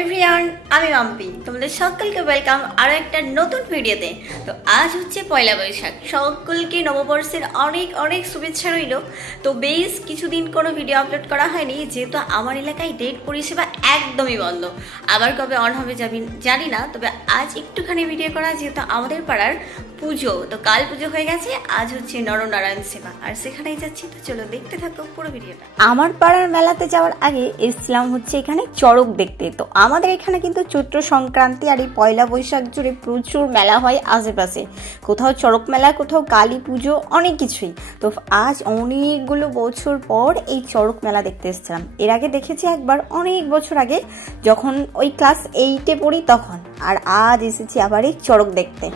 Everyone, আমি মাম্পি। তোমাদের সকলকে ওয়েলকাম আরও একটা নতুন ভিডিওতে। তো আজ হচ্ছে পয়লা বৈশাখ। সকলকে নববর্ষের অনেক অনেক শুভেচ্ছা রইল। তো বেশ কিছুদিন কোনো ভিডিও আপলোড করা হয়নি, যেহেতু আমার এলাকায় নেট পরিষেবা একদমই বন্ধ। আবার কবে অন হবে জানি না, তবে আজ একটুখানি ভিডিও করা, যেহেতু আমাদের পাড়ার পুজো। তো কাল পুজো হয়ে গেছে, আজ হচ্ছে নরনারায়ণ সেবা, আর সেখানেই যাচ্ছি। তো চলো দেখতে থাকো পুরো ভিডিওটা। আমার পাড়ার মেলাতে যাওয়ার আগে এসছিলাম হচ্ছে এখানে চড়ক দেখতে। তো আমাদের এখানে কিন্তু চৈত্র সংক্রান্তি আর এই পয়লা বৈশাখ জুড়ে প্রচুর মেলা হয় আশেপাশে। কোথাও চড়ক মেলা, কোথাও কালী পুজো, অনেক কিছুই। তো আজ অনেকগুলো বছর পর এই চড়ক মেলা দেখতে এসেছিলাম। এর আগে দেখেছি একবার, অনেক বছর আগে, যখন ওই ক্লাস 8-এ পড়ি তখন। আর আজ এসেছি আবার এই চড়ক দেখতে।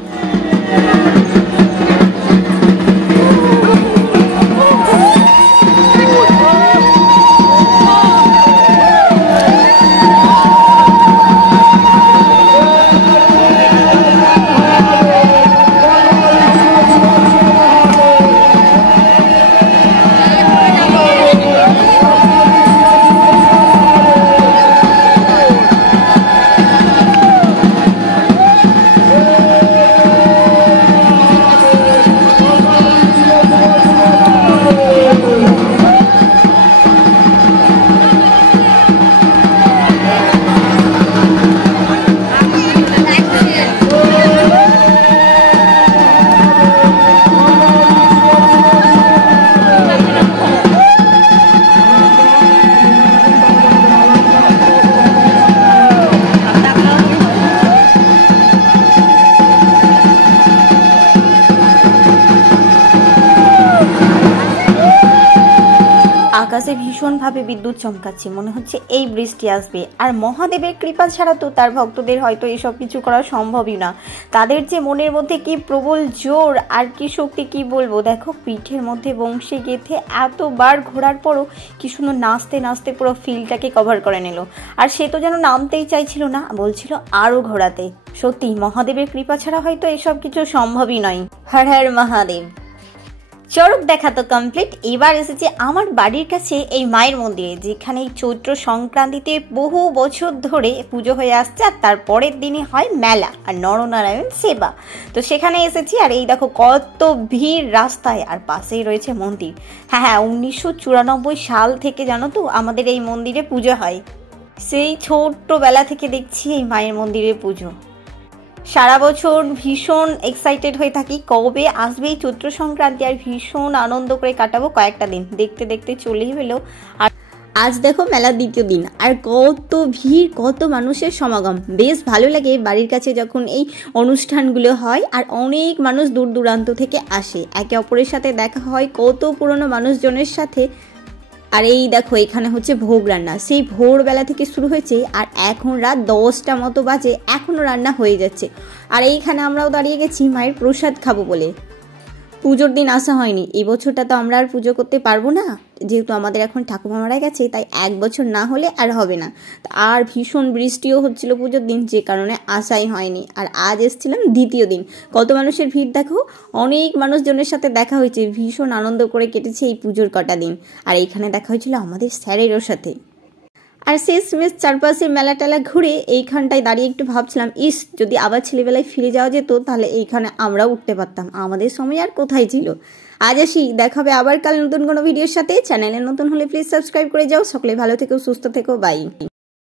আকাশে ভীষণভাবে বিদ্যুৎ চমকাচ্ছে, মনে হচ্ছে এই বৃষ্টি আসবে। আর মহাদেবের কৃপা ছাড়া তো তার ভক্তদের হয়তো এসব কিছু করা সম্ভবই না। তাদের যে মনের মধ্যে কি প্রবল জোর আর কি শক্তি, কি বলবো। দেখো, পিঠের মধ্যে বংশী গেঁথে এতবার ঘোরার পরও কি সুন্দর নাচতে নাচতে পুরো ফিল্ডটাকে কভার করে নিল। আর সে তো যেন নামতেই চাইছিল না, বলছিল আরও ঘোরাতে। সত্যি মহাদেবের কৃপা ছাড়া হয়তো এসব কিছু সম্ভবই নয়। হর হর মহাদেব। চড়ক দেখা তো কমপ্লিট। এবার এসেছে আমার বাড়ির কাছে এই মায়ের মন্দিরে, যেখানে এই চৈত্র সংক্রান্তিতে বহু বছর ধরে পুজো হয়ে আসছে, আর তারপরের দিনে হয় মেলা আর নরনারায়ণ সেবা। তো সেখানে এসেছি, আর এই দেখো কত ভিড় রাস্তায়, আর পাশেই রয়েছে মন্দির। হ্যাঁ, 1994 সাল থেকে জানো তো আমাদের এই মন্দিরে পুজো হয়। সেই ছোট্টবেলা থেকে দেখছি এই মায়ের মন্দিরে পুজো। সারা বছর ভীষণ এক্সাইটেড হয়ে থাকি কবে আসবে এই চৈত্র সংক্রান্তি, আর ভীষণ আনন্দ করে কাটাবো কয়েকটা দিন। দেখতে দেখতে চলেই হলো। আর আজ দেখো মেলার দ্বিতীয় দিন, আর কত ভিড়, কত মানুষের সমাগম। বেশ ভালো লাগে বাড়ির কাছে যখন এই অনুষ্ঠানগুলো হয়, আর অনেক মানুষ দূর দূরান্ত থেকে আসে, একে অপরের সাথে দেখা হয় কত পুরনো মানুষজনের সাথে। আর এই দেখো এখানে হচ্ছে ভোগ রান্না, সেই ভোরবেলা থেকে শুরু হয়েছে, আর এখন রাত 10টা মতো বাজে, এখনও রান্না হয়ে যাচ্ছে। আর এইখানে আমরাও দাঁড়িয়ে গেছি মায়ের প্রসাদ খাবো বলে। পুজোর দিন আসা হয়নি, এই বছরটা তো আমরা আর পুজো করতে পারবো না, যেহেতু আমাদের এখন ঠাকুমা মারা গেছে, তাই এক বছর না হলে আর হবে না। আর ভীষণ বৃষ্টিও হচ্ছিল পুজোর দিন, যে কারণে আসাই হয়নি। আর আজ এসেছিলাম দ্বিতীয় দিন। কত মানুষের ভিড় দেখো, অনেক মানুষজনের সাথে দেখা হয়েছে, ভীষণ আনন্দ করে কেটেছে এই পুজোর কটা দিন। আর এইখানে দেখা হয়েছিল আমাদের স্যারেরও সাথে। আর শেষমেশ চারপাশে মেলা টেলা ঘুরে এইখানটায় দাঁড়িয়ে একটু ভাবছিলাম, যদি আবার ছেলেবেলায় ফিরে যাওয়া যেত, তাহলে এইখানে আমরাও উঠতে পারতাম। আমাদের সময় আর কোথায় ছিল। আজ আসি, দেখা হবে আবার কাল নতুন কোনো ভিডিওর সাথে। চ্যানেলে নতুন হলে প্লিজ সাবস্ক্রাইব করে যাও। সকলে ভালো থেকো, সুস্থ থেকো, বাই।